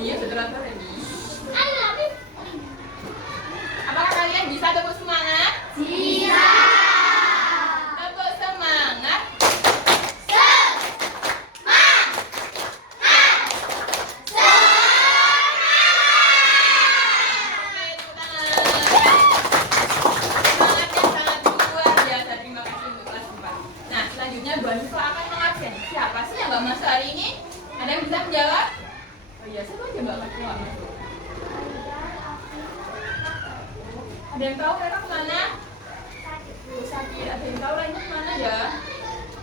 Iya, betulan ini. Apakah kalian bisa tepuk semangat? Bisa. Tepuk semangat. Oke, tepuk tangan. Semangatnya sangat luar biasa. Terima kasih untuk kelas 4. Nah, selanjutnya Bu Hanifah akan mengabsen. Siapa sih yang nggak masuk hari ini? Ada yang bisa menjawab? Oh iya, satu aja Mbak Fatima nggak masuk. Ada yang tahu mereka kemana? Sakit. Ada yang tahu lainnya kemana ya?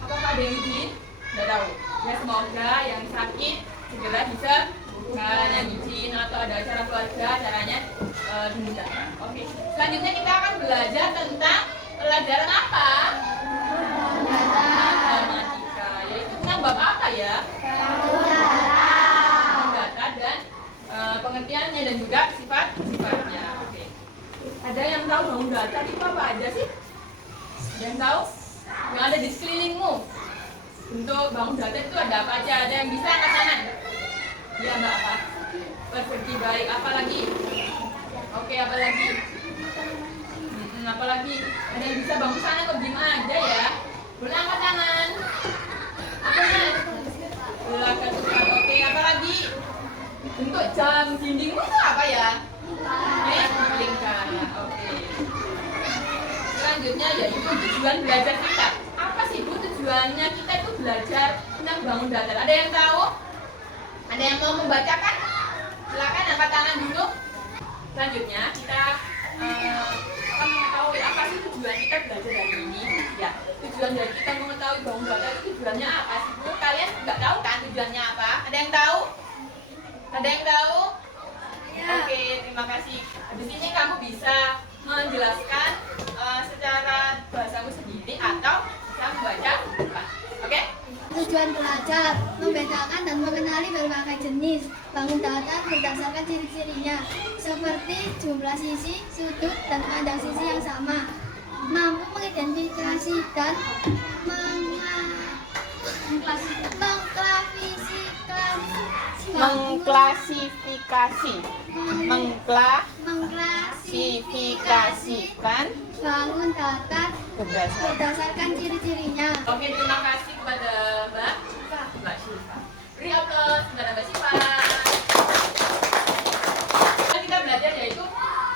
Apakah ada yang izin? Tidak tahu. Ya semoga yang sakit segera bisa bukan yang izin atau ada acara keluarga caranya dimudahkan. Oke. Selanjutnya kita akan belajar tentang pelajaran apa? Matematika. Yaitu tentang bab apa ya? Data dan pengertiannya dan juga sifat-sifatnya. Oke. Ada yang tahu bangun data itu apa aja sih? Ada yang tahu? Yang ada di sekelilingmu. Untuk bangun data itu ada apa aja? Ada yang bisa angkat tangan? Ya Mbak apa? Persegi baik. Apa lagi? Oke, apa lagi? Apa lagi? Ada yang bisa bangun sana atau gimana aja ya? Boleh angkat tangan. Apa nih? Belajar tukar. Oke, apa lagi? Bentuk jam dindingmu itu apa ya? Lingkar. Oke. Selanjutnya yaitu tujuan belajar kita. Apa sih Bu tujuannya kita itu belajar tentang bangun data? Ada yang tahu? Ada yang mau membacakan? Silakan angkat tangan dulu. Selanjutnya kita akan mengetahui apa sih tujuan kita belajar hari ini. Ya, tujuan dari kita mengetahui bangun data itu tujuannya apa sih Bu? Kalian nggak tahu kan tujuannya apa? Ada yang tahu? Ada yang tahu? Oke, terima kasih. Di sini kamu bisa menjelaskan secara bahasamu sendiri atau bisa membaca buka. Oke? Tujuan belajar membedakan dan mengenali berbagai jenis bangun data berdasarkan ciri-cirinya seperti jumlah sisi, sudut, dan panjang sisi yang sama, mampu mengidentifikasi dan mengklasifikasikan bangun data berdasarkan ciri-cirinya. Oke, terima kasih kepada Mbak Syifa. Beri aplaus kepada Mbak Syifa. Kita belajar yaitu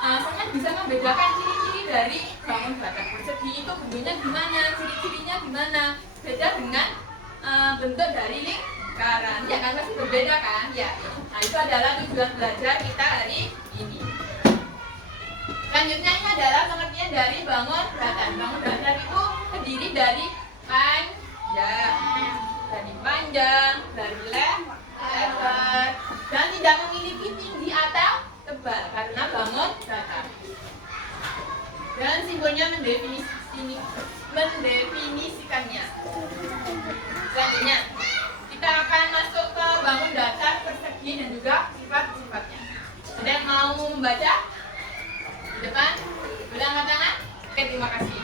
sangat bisa membedakan ciri-ciri dari bangun data persegi itu bentuknya gimana, ciri-cirinya gimana, beda dengan bentuk dari lingkaran. Ya kan pasti berbeda kan? Ya. Nah, itu adalah tujuan belajar kita hari ini. Selanjutnya ini adalah pengertian dari bangun data. Bangun data itu terdiri dari panjang, dari lebar, dan tidak memiliki tinggi atau tebal karena bangun data. Dan simbolnya mendefinisikannya. Selanjutnya kita akan masuk ke bangun data persegi dan juga sifat-sifatnya. Ada yang mau membaca? Di depan, boleh angkat tangan? Oke, terima kasih.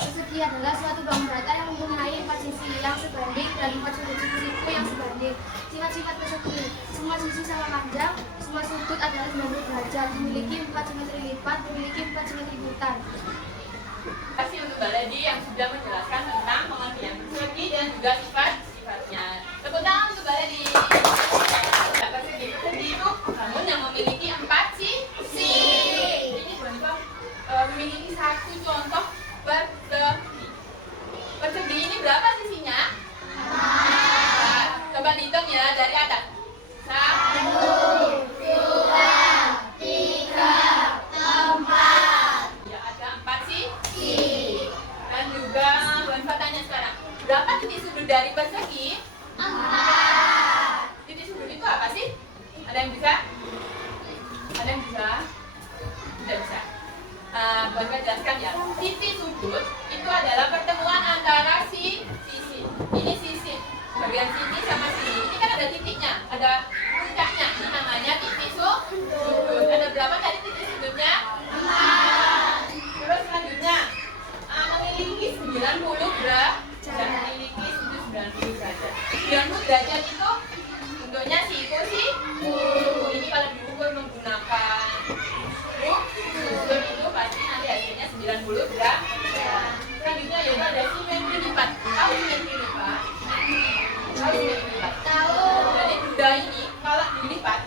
Persegi adalah suatu bangun data yang mempunyai 4 sisi yang sebanding dan 4 sudut siku yang sebanding. Sifat-sifat persegi: semua sisi sama panjang, semua sudut adalah 90 derajat, memiliki 4 simetri lipat, memiliki 4 simetri ikutan. Terima kasih untuk Mbak Lady yang sudah menjelaskan tentang pengertian persegi dan juga sifat-sifatnya. Tepuk tangan untuk Mbak Lady. Persegi itu bangun yang memiliki 4 sisi. Ini Bu Hanifah memiliki satu contoh persegi. Persegi ini berapa sisinya? 4. Coba dihitung ya dari atas. 1, 2, 3, 4. Ya, ada 4 sisi. Dan juga Bu Hanifah tanya sekarang, berapa titik sudut dari persegi? 4. Titik sudut itu apa sih? Ada yang bisa? Ada yang bisa? Tidak bisa. Bu Hanifah jelaskan ya. Titik sudut itu adalah pertemuan antara sisi. Ini sisi. Bagian sini sama sini. Ini kan ada titiknya, ada puncaknya. Ini namanya titik sudut. Ada berapa tadi titik sudutnya? 4. Terus selanjutnya memiliki 90 derajat. Memiliki sudut 90 derajat. 90 derajat itu untuk Bentuknya siku. Ini kalau diukur menggunakan ukur itu pasti nanti hasilnya 90 gram. Selanjutnya yaitu ada simetri lipat. Tahu simetri lipat? Tahu simetri lipat? Jadi benda ini kalau dilipat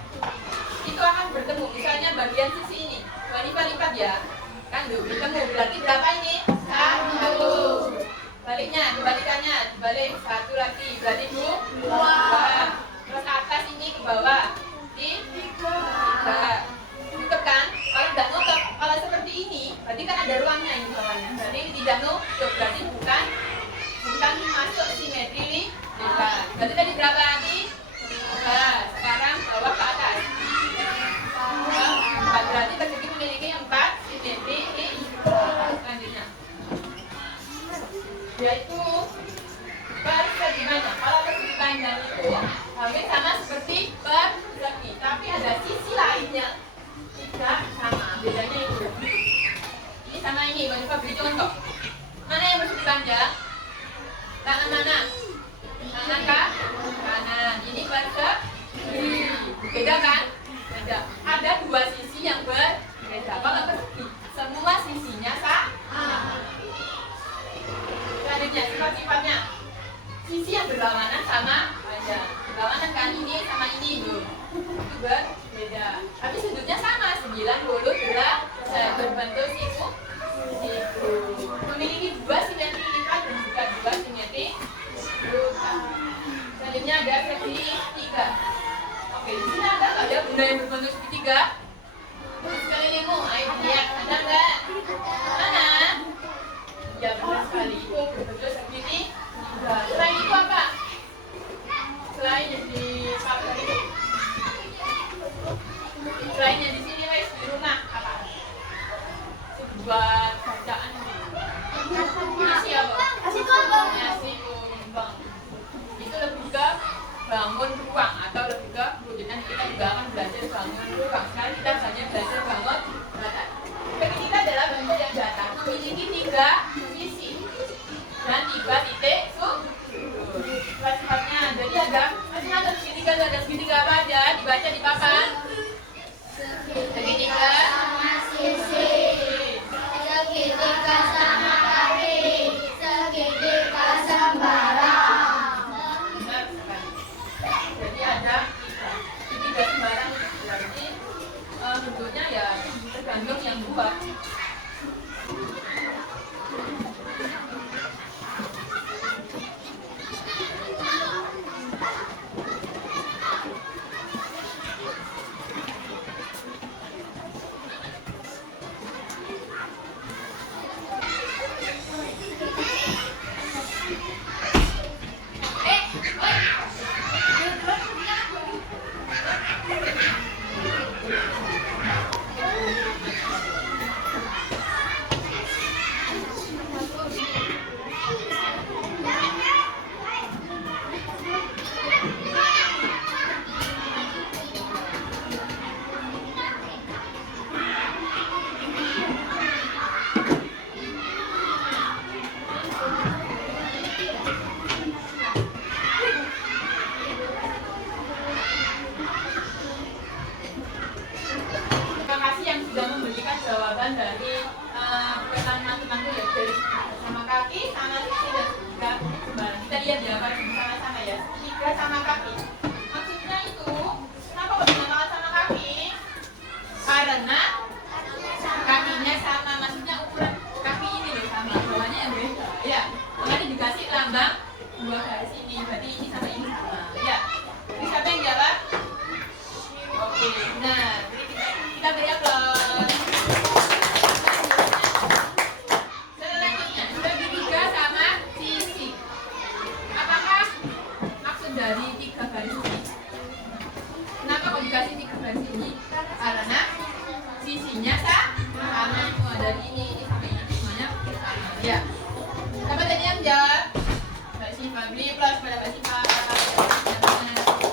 itu akan bertemu. Misalnya bagian sisi ini, lipat ya, kan bertemu. Berarti berapa ini? 1. Baliknya, kebalikannya, dibalik 1 lagi. Berarti 2. Terus atas ini ke bawah di 3. Nutup kan? Kalau tidak nutup, kalau seperti ini, berarti kan ada ruangnya ini bawahnya. Berarti ini tidak nutup, berarti bukan masuk simetri lipat. Berarti tadi berapa lagi? 2. Sekarang bawah ke atas. 4. Berarti persegi memiliki 4 simetri lipat. Selanjutnya yaitu persegi panjang. Kalau persegi panjang itu hampir sama seperti persegi, tapi ada sisi lainnya tidak sama. Bedanya itu. Ini sama ini, Bang Ipa beri contoh. Mana yang persegi panjang? Tangan mana? Kanan kah? Kanan. Ini persegi. Beda kan? Beda. Ada 2 sisi yang berbeda. Kalau persegi, semua sisinya sama. Selanjutnya sifat-sifatnya. Sisi yang berlawanan sama aja. Berlawanan kan ini sama ini itu berbeda. Tapi sudutnya sama 90 derajat. Berbentuk siku. Memiliki 2 simetri lipat dan juga 2 simetri lipat. Selanjutnya ada segitiga. Oke, di sini ada nggak ada benda yang berbentuk segitiga? Sekelilingmu, ayo lihat, ada nggak? Mana? Ya benar sekali, itu berbentuk segitiga. Selain itu apa? Selain yang di pagar itu, selain yang di sini guys, di rumah apa? Sebuah bacaan nasi apa? Nasi kumbang. Itu lebih ke bangun ruang atau lebih ke wujudnya kita juga akan belajar bangun ruang. Sekarang kita hanya belajar bangun datar. Segitiga adalah benda yang datar memiliki 3 sisi dan 3 titik sudut. Sifatnya jadi ada macam-macam segitiga. Ada segitiga apa aja? Dibaca di papan. Segitiga sama sisi. Segitiga sama kaki. Segitiga sembarang. Benar sekali. Jadi ada 3. Segitiga sembarang berarti bentuknya ya tergantung yang buat. Jawaban dari pertanyaan teman-teman ya, dari sama kaki, sama sisi dan segitiga sembarang. Kita lihat ya sama-sama ya, segitiga sama kaki. Maksudnya itu, kenapa kok dinamakan sama kaki? Karena kakinya sama, maksudnya ukuran kaki ini loh sama, bawahnya yang beda. Ya, makanya dikasih lambang 2 garis ini, berarti ini sama ini sama. Ya, jadi siapa yang jawab? Oke, nah, jadi kita beri aplaus. Dari 3 garis ini. Kenapa kok dikasih 3 garis ini? Karena sisinya sama. Oh, dari ini sampai ini semuanya sama. Ya. Siapa tadi yang jawab? Mbak Siva. Beri plus pada Mbak Siva.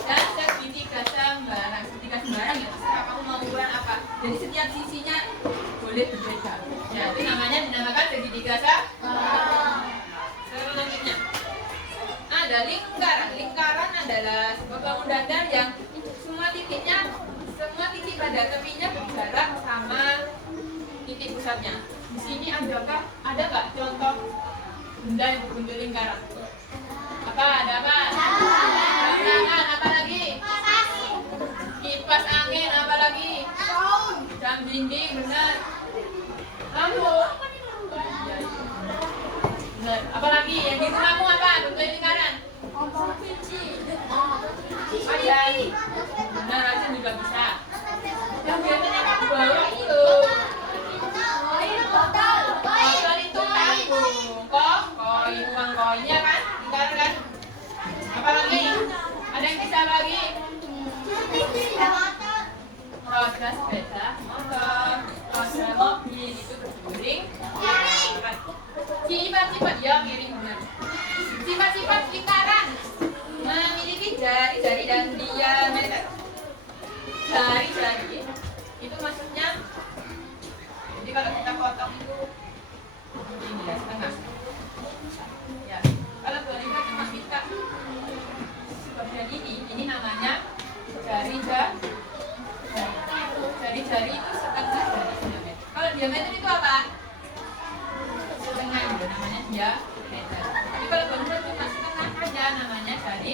Dan segitiga sembarang. Segitiga sembarang ya. Terserah kamu mau ukuran apa. Jadi setiap sisinya boleh berbeda. Ya, itu dinamakan segitiga sembarang. Selanjutnya ada lingkaran. Lingkaran adalah sebuah bangun datar yang titiknya, semua titik pada tepinya berjarak sama titik pusatnya. Di sini adakah, ada nggak contoh benda yang berbentuk lingkaran? Apa? Ada apa? Tangan, apa lagi? Kipas angin, apa lagi? Jam dinding, benar. Lampu. Benar. Apa lagi? Yang di rumahmu apa? Bentuk lingkaran? Ajan. Benar, ajan juga bisa. Yang biasanya kamu bawa itu. Botol itu tabung. Koin, uang koinnya kan? Lingkaran kan? Apa lagi? Ada yang bisa lagi? Roda sepeda motor, roda mobil itu berguling. Sifat-sifat ya miring benar. Sifat-sifat lingkaran memiliki jari-jari dan diameter. Jari-jari itu maksudnya, jadi kalau kita potong itu ini ya setengah. Ya, kalau boneka cuma kita bagian ini namanya jari-jari. Jari-jari itu setengah dari diameter. Kalau diameter itu apa? Setengah itu namanya diameter. Tapi kalau boneka cuma setengah aja namanya jari.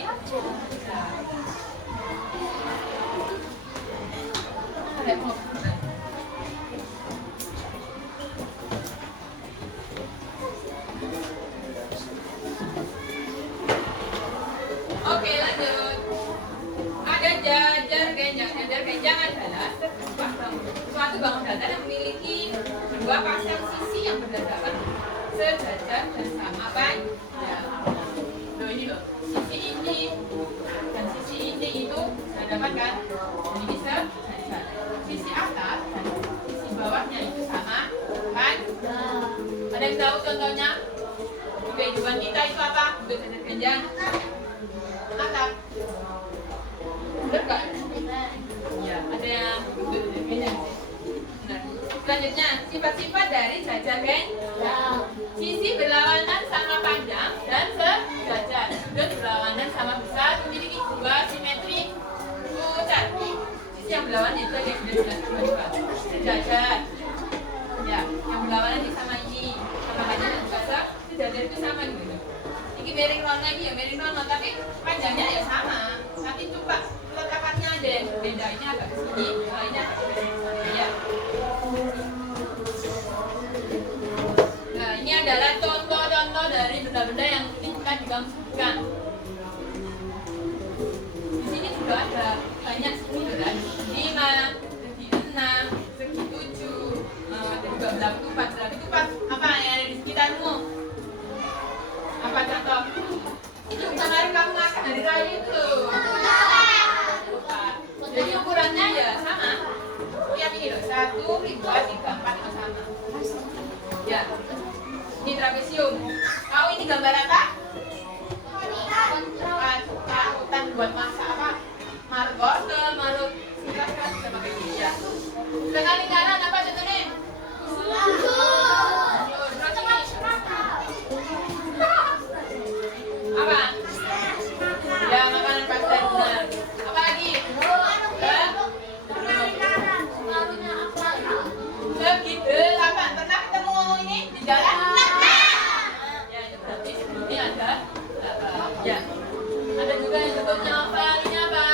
Oke, lanjut. Ada jajar genjang. Jajar genjang adalah suatu bangun datar yang memiliki dua pasang sisi yang berdasarkan sejajar dan sama panjang. Loh ini loh, sisi ini dan sisi ini itu berhadapan kan? Dan ini sejajar. Sisi atas dan sisi bawahnya itu sama panjang. Ada yang tahu contohnya? Di kehidupan kita itu apa? Untuk jajar genjang. Atap. Benar nggak? Ya, ada yang bedanya. Benar. Selanjutnya, sifat-sifat dari jajar genjang. Sisi berlawanan sama panjang dan sejajar. Sudut berlawanan sama besar memiliki dua simetri pusat. Sisi yang berlawanan itu yang sudah jelas sejajar. Ya, yang berlawanan ini sama ini, sama panjang dan besar. Sejajar itu sama gitu. Ini miring rono lagi ya, miring rono, tapi panjangnya ya sama. Tapi coba letakannya ada yang berbeda, ini agak kesini, lainnya agak kesini. Ya. Nah, ini adalah contoh-contoh dari benda-benda yang kita digambarkan. Di sini juga ada banyak segi kan, 5, segi 6, segi 7, ada juga berapa tupat apa yang ada di sekitarmu? Apa contoh? Itu kemarin kamu makan dari kayu itu. Jadi ukurannya ya sama. Lihat ini loh, 1, 2, 3, 4 itu sama. Ya, ini trapesium. Tahu ini gambar apa? Parutan buat masak apa? Margot, marut. Silakan kita pakai ini ya. Dengan lingkaran apa contohnya? Apa? Ya, makanan pasta benar. Apa lagi? Segitu, apa? Pernah ketemu ini di jalan? Ya, itu berarti ini ada. Ya. Ada juga yang sebutnya apa? Ini apa?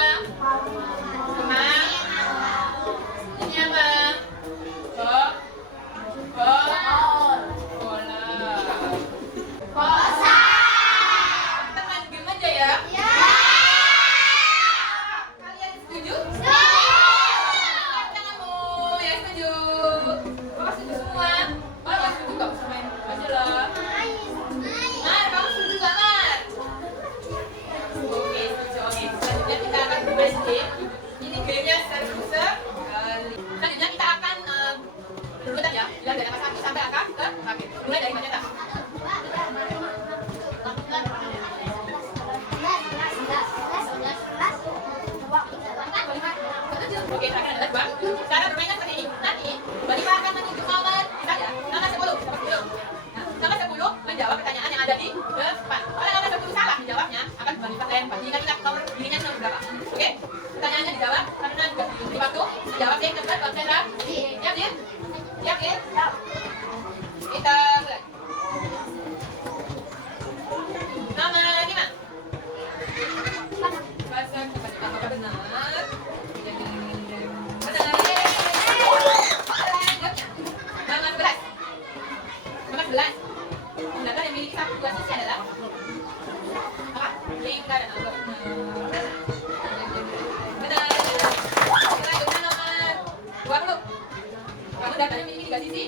Kemang. Ini apa? Bola. Teman game aja ya. Kalian setuju? Angkat tanganmu yang setuju. Kamu setuju semua? Kalau nggak setuju nggak usah main aja lah. Mar, kamu setuju nggak Mar? Oke, setuju. Oke, selanjutnya kita akan bermain game. Ini gamenya seru sekali. Selanjutnya kita akan berurutan ya. Bilang dari angka 1 sampai angka ke akhir. Mulai dari mana tak? Oke, terakhir adalah 2. Cara bermainnya seperti ini. Nanti, Balita akan menunjuk nomor misalnya nomor 10. Nah, nomor 10 menjawab pertanyaan yang ada di depan. Kalau nomor 10 salah menjawabnya, akan Balita lempar. Ingat-ingat nomor dirinya nomor berapa. Oke, pertanyaan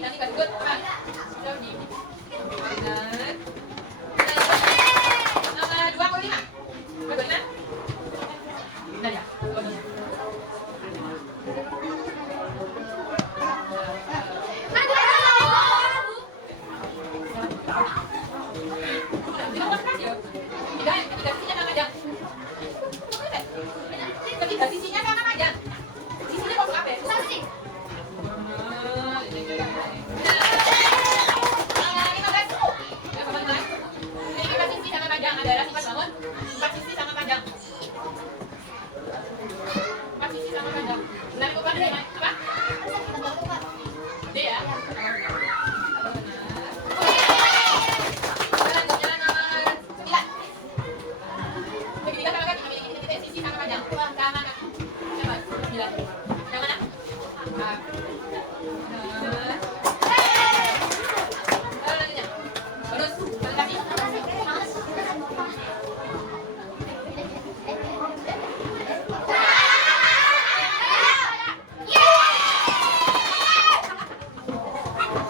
Nanti ikut. Jauh di. Benar. Nomor 25. Nomor 25. Benar ya? Ketiga sisinya sama panjang. Sisinya kok apa ya? Satu sih. Empat sisi sama panjang adalah sifat bangun. Empat sisi sama panjang. Empat sisi sama panjang. Benar bukan apa? D ya. Selanjutnya nomor 9. Segitiga sama kaki memiliki titik sisi sama panjang. Sama kaki. Dapat 9. Yang mana? Selanjutnya. Terus satu kaki.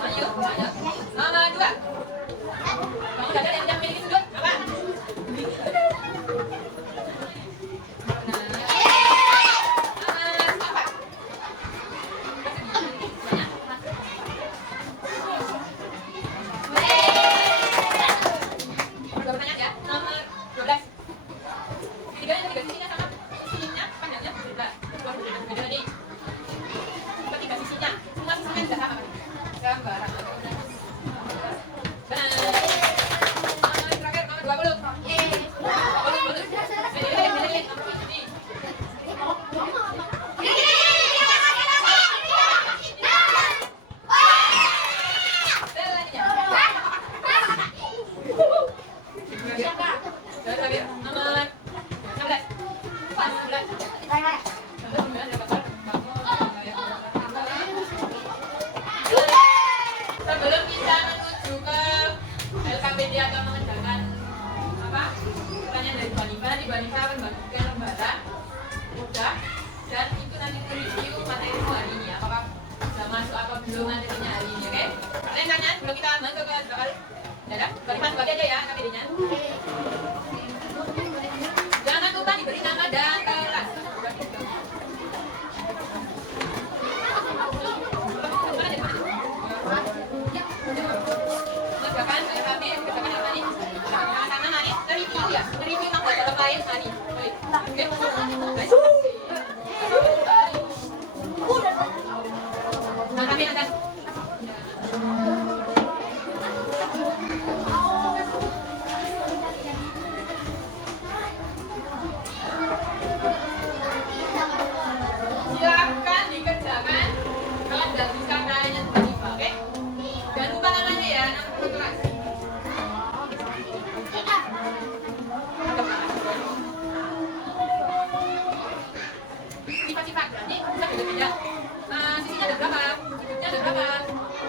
Ayo, ayo. Nomor 2. Bangun dada yang tidak memiliki sudut. Apa? Pertanyaan ya, nomor 12. Tiga sisinya sama, sisinya panjangnya berbeda. Beda nih. Ketiga sisinya, semua sisinya tidak sama. Gambar. Benar. Nomor terakhir, nomor 20. Bagus. Pilih. Terakhir, nomor 16. Sebelum kita menuju ke LKPD atau mengerjakan apa pertanyaan dari Bu Hanifah membagikan lembaran udah, dan itu nanti review materi hari ini apakah sudah masuk atau belum materinya hari ini, oke? Kalian tanya sebelum kita masuk ke soal. Dadah, Bu Hanifah bagi aja ya LKPD-nya. Jangan lupa diberi nama dan kelas. Mengerjakan LKP, kerjakan apa nih? Sama hari, review ya, review tentang dalam lain hari. Oke. LKP atas. Silakan dikerjakan. Kalau tidak bisa tanya tiba-tiba, oke? Jangan lupa namanya ya, nama kelas. Sifat-sifat berarti bisa beda-beda. Sisinya ada berapa? Sudutnya ada berapa?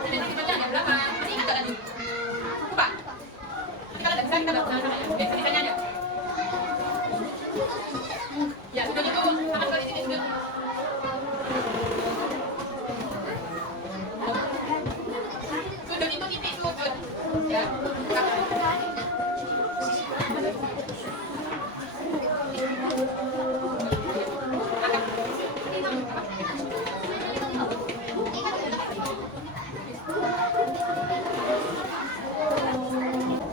Sentimeternya ada berapa? Masih ingat nggak tadi? Lupa. Tapi kalau tidak bisa kita bahas sama ya. Oke, tulisannya ada. Ya, sudut itu sama sekali sini sudut. Sudut itu titik sudut. Ya.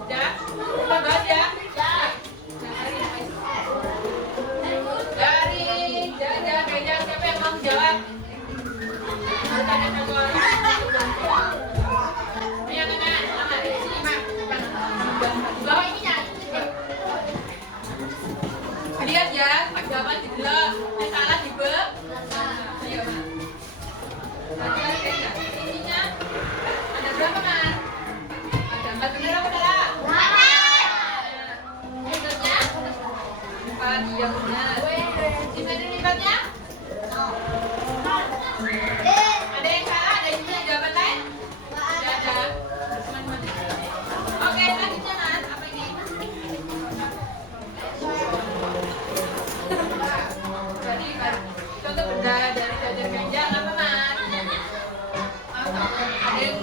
Ya, kita bahas ya. Dari Jaja, Kayaknya siapa yang mau jawab? Tanya sama yang tengah, sama Imam. Bawa ininya. Lihat ya, pas jawaban di blok, yang salah di blok. Ayo, Mas. Jaja, isinya ada berapa, Mas? Ada 4, benar apa salah? Bentuknya 4, iya benar. Dimensi lipatnya? Ada yang salah? Ada yang punya jawaban lain? Tidak ada. Oke, selanjutnya Mas, apa ini? Jadi contoh benda dari Jaja Ganjang apa Mas? Ada yang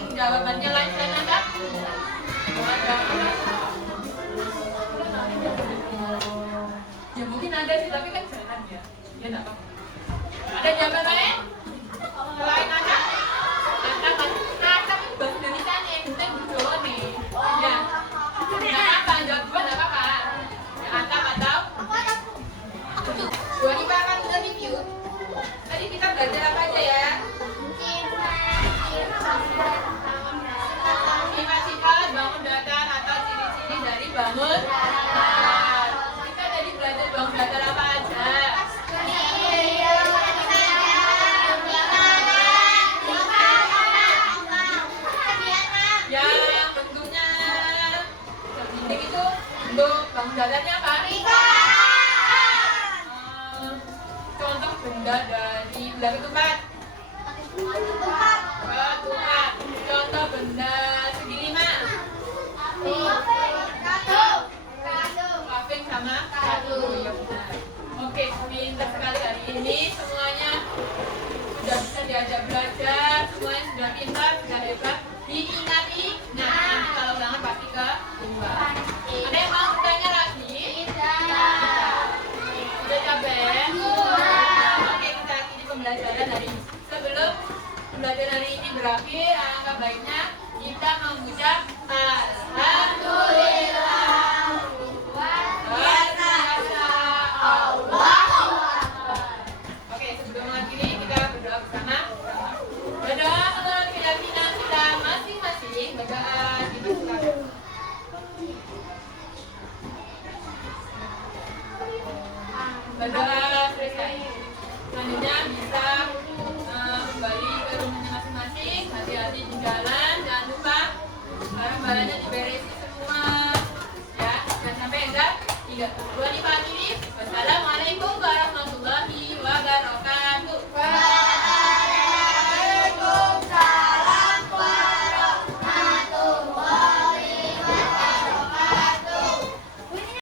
Ada sih, tapi kan jalan ya. Ya enggak apa-apa. Ada jawaban lain? Selain acak? Acak itu bahasa Indonesia nih, kita Jawa nih. Ya. Enggak apa-apa, jawab dua enggak apa-apa. Ya, acak atau? Dua ini akan kita review. Tadi kita belajar apa aja ya? Sifat-sifat bangun datar atau ciri-ciri dari bangun datar. Kita tadi belajar bangun datar apa aja? Yang bentuknya dinding itu bentuk bangun datarnya apa? Contoh benda dari benda ketupat. Ketupat. Contoh benda segi lima. Kafing sama kartu. Ya benar. Oke, pintar sekali hari ini semuanya sudah bisa diajak belajar, semuanya sudah pintar, sudah hebat. Diingati. Nah, nanti kalau ulangan pasti ke dua. Ada yang mau bertanya lagi? Sudah capek? Oke, kita akhiri pembelajaran hari ini. Sebelum pembelajaran hari ini berakhir, alangkah baiknya kita mengucap Alhamdulillah. Oke, sebelum mengakhiri kita berdoa bersama. Berdoa menurut keyakinan kita masing-masing. Berdoa dipersilakan. Berdoa selesai. Selanjutnya bisa kembali ke rumahnya masing-masing. Hati-hati di jalan, jangan lupa barang-barangnya diberesin semua. Ya, jangan sampai enggak. 3, 2, 5 ini.